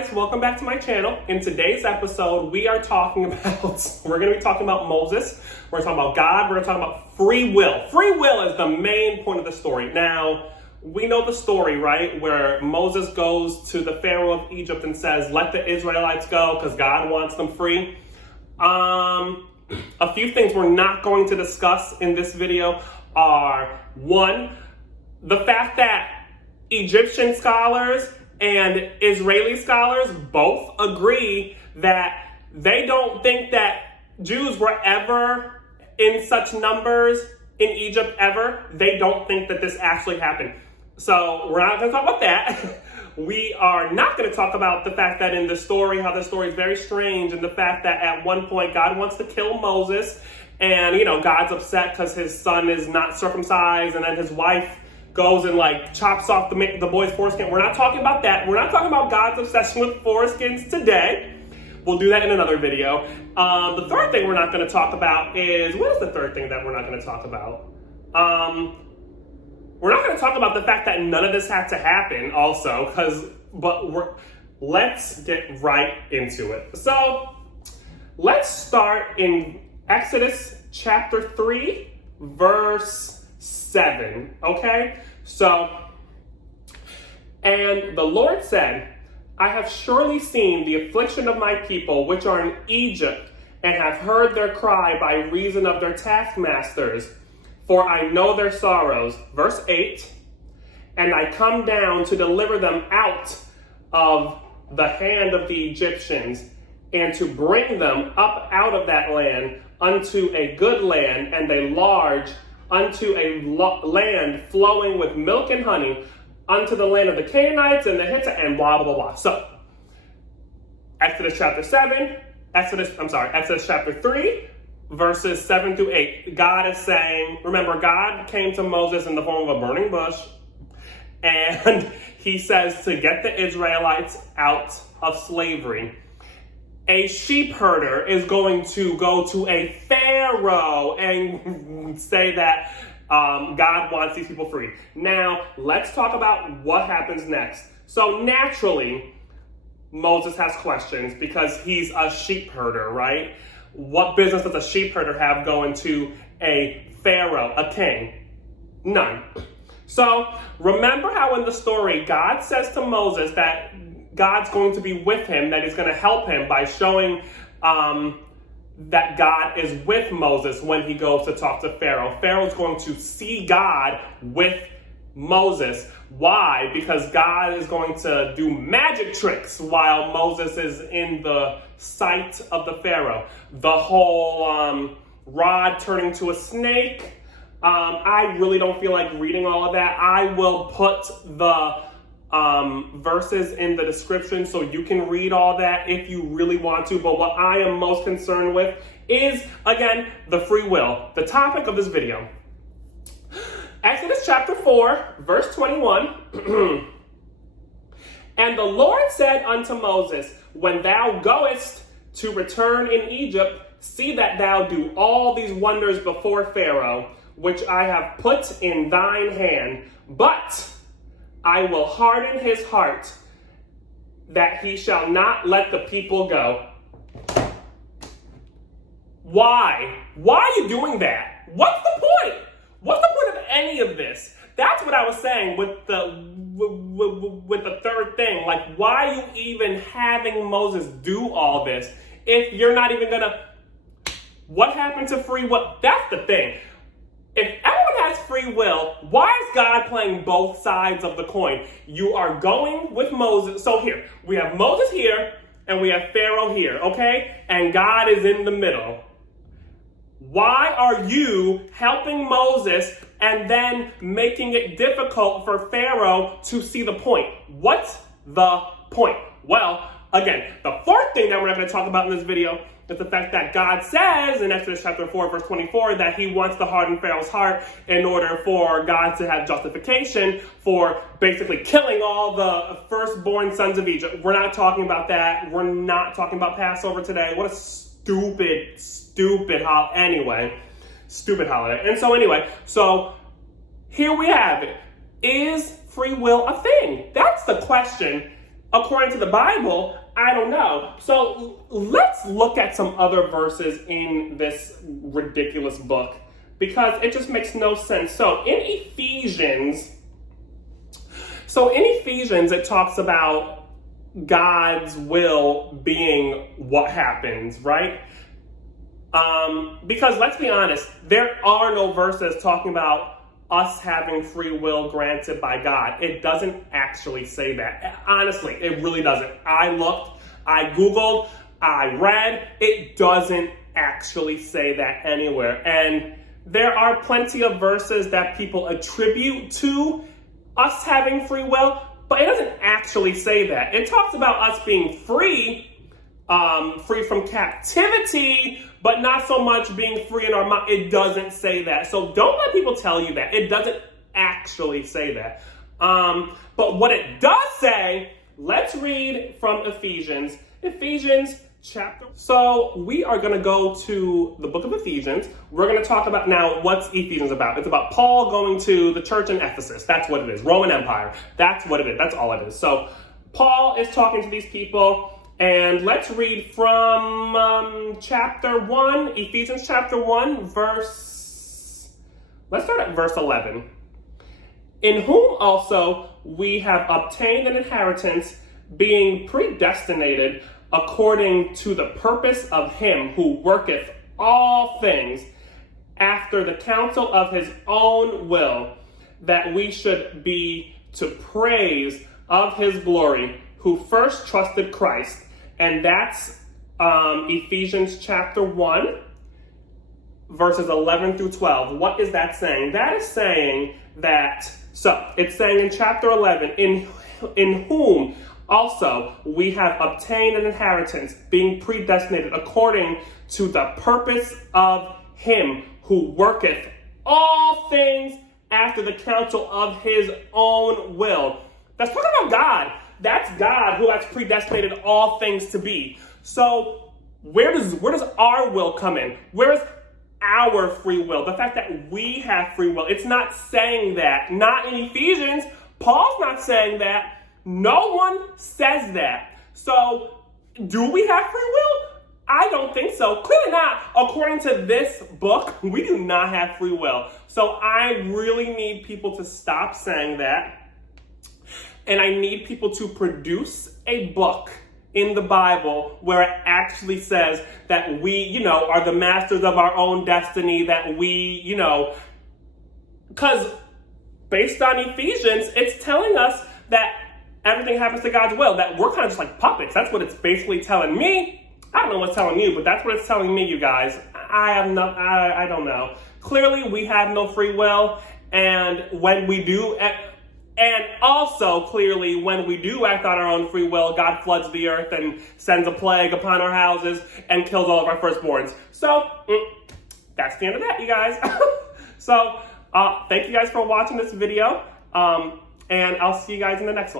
guys, welcome back to my channel. In today's episode, we're going to be talking about Moses, we're going to talk about God, we're going to talk about free will. Free will is the main point of the story. Now, we know the story, right, where Moses goes to the Pharaoh of Egypt and says, let the Israelites go because God wants them free. A few things we're not going to discuss in this video are, one, the fact that Egyptian scholars and Israeli scholars both agree that they don't think that Jews were ever in such numbers in Egypt ever. They don't think that this actually happened. So we're not going to talk about that. We are not going to talk about the fact that in the story, how the story is very strange, and the fact that at one point God wants to kill Moses, and God's upset because his son is not circumcised, and then his wife goes and chops off the boy's foreskin. We're not talking about that. We're not talking about God's obsession with foreskins today. We'll do that in another video. The third thing we're not going to talk about is, what is the third thing that we're not going to talk about? We're not going to talk about the fact that none of this had to happen also, let's get right into it. So let's start in Exodus chapter 3, verse 7, okay? So, and the Lord said, I have surely seen the affliction of my people which are in Egypt, and have heard their cry by reason of their taskmasters, for I know their sorrows. Verse 8, and I come down to deliver them out of the hand of the Egyptians, and to bring them up out of that land unto a good land, and a large, unto a land flowing with milk and honey, unto the land of the Canaanites and the Hittites, and blah, blah, blah, blah. So, Exodus chapter 3, verses 7 through 8. God is saying, remember, God came to Moses in the form of a burning bush, and he says to get the Israelites out of slavery. A sheep herder is going to go to a Pharaoh and say that God wants these people free. Now, let's talk about what happens next. So naturally, Moses has questions because he's a sheep herder, right? What business does a sheep herder have going to a Pharaoh, a king? None. So remember how in the story, God says to Moses that God's going to be with him, that he's going to help him by showing that God is with Moses when he goes to talk to Pharaoh. Pharaoh's going to see God with Moses. Why? Because God is going to do magic tricks while Moses is in the sight of the Pharaoh. The whole rod turning to a snake. I really don't feel like reading all of that. I will put the verses in the description so you can read all that if you really want to. But what I am most concerned with is, again, the free will, the topic of this video. Exodus chapter 4, verse 21. And the Lord said unto Moses, when thou goest to return in Egypt, see that thou do all these wonders before Pharaoh, which I have put in thine hand, but I will harden his heart, that he shall not let the people go. Why? Why are you doing that? What's the point? What's the point of any of this? That's what I was saying with the third thing. Why are you even having Moses do all this if you're not even gonna? What happened to free will? That's the thing. If everyone has free will, why is God playing both sides of the coin? You are going with Moses. So here, we have Moses here, and we have Pharaoh here, okay? And God is in the middle. Why are you helping Moses and then making it difficult for Pharaoh to see the point? What's the point? Well, again, the fourth thing that we're not going to talk about in this video is the fact that God says in Exodus chapter 4, verse 24, that he wants to harden Pharaoh's heart in order for God to have justification for basically killing all the firstborn sons of Egypt. We're not talking about that. We're not talking about Passover today. What a stupid holiday. And so here we have it. Is free will a thing? That's the question according to the Bible, I don't know. So let's look at some other verses in this ridiculous book, because it just makes no sense. So in Ephesians, it talks about God's will being what happens, right? Because let's be honest, there are no verses talking about us having free will granted by God. It doesn't actually say that. Honestly, it really doesn't. I looked, I Googled, I read. It doesn't actually say that anywhere. And there are plenty of verses that people attribute to us having free will, but it doesn't actually say that. It talks about us being free from captivity, but not so much being free in our mind. It doesn't say that. So don't let people tell you that. It doesn't actually say that. But what it does say, let's read from Ephesians. Ephesians chapter. So we are going to go to the book of Ephesians. We're going to talk about now what's Ephesians about. It's about Paul going to the church in Ephesus. That's what it is. Roman Empire. That's what it is. That's all it is. So Paul is talking to these people. And let's read from chapter 1, Ephesians chapter 1, let's start at verse 11. In whom also we have obtained an inheritance, being predestinated according to the purpose of him who worketh all things after the counsel of his own will, that we should be to praise of his glory, who first trusted Christ. And that's Ephesians chapter 1, verses 11 through 12. What is that saying? That is saying that, so it's saying in chapter 11, in whom also we have obtained an inheritance, being predestinated according to the purpose of him who worketh all things after the counsel of his own will. That's talking about God. That's God who has predestinated all things to be. So where does our will come in? Where is our free will? The fact that we have free will. It's not saying that. Not in Ephesians. Paul's not saying that. No one says that. So do we have free will? I don't think so. Clearly not. According to this book, we do not have free will. So I really need people to stop saying that. And I need people to produce a book in the Bible where it actually says that we, are the masters of our own destiny, that we, because based on Ephesians, it's telling us that everything happens to God's will, that we're kind of just like puppets. That's what it's basically telling me. I don't know what's telling you, but that's what it's telling me, you guys. I don't know. Clearly, we have no free will, and when we do... And also, clearly, when we do act on our own free will, God floods the earth and sends a plague upon our houses and kills all of our firstborns. So, that's the end of that, you guys. So, thank you guys for watching this video, and I'll see you guys in the next one.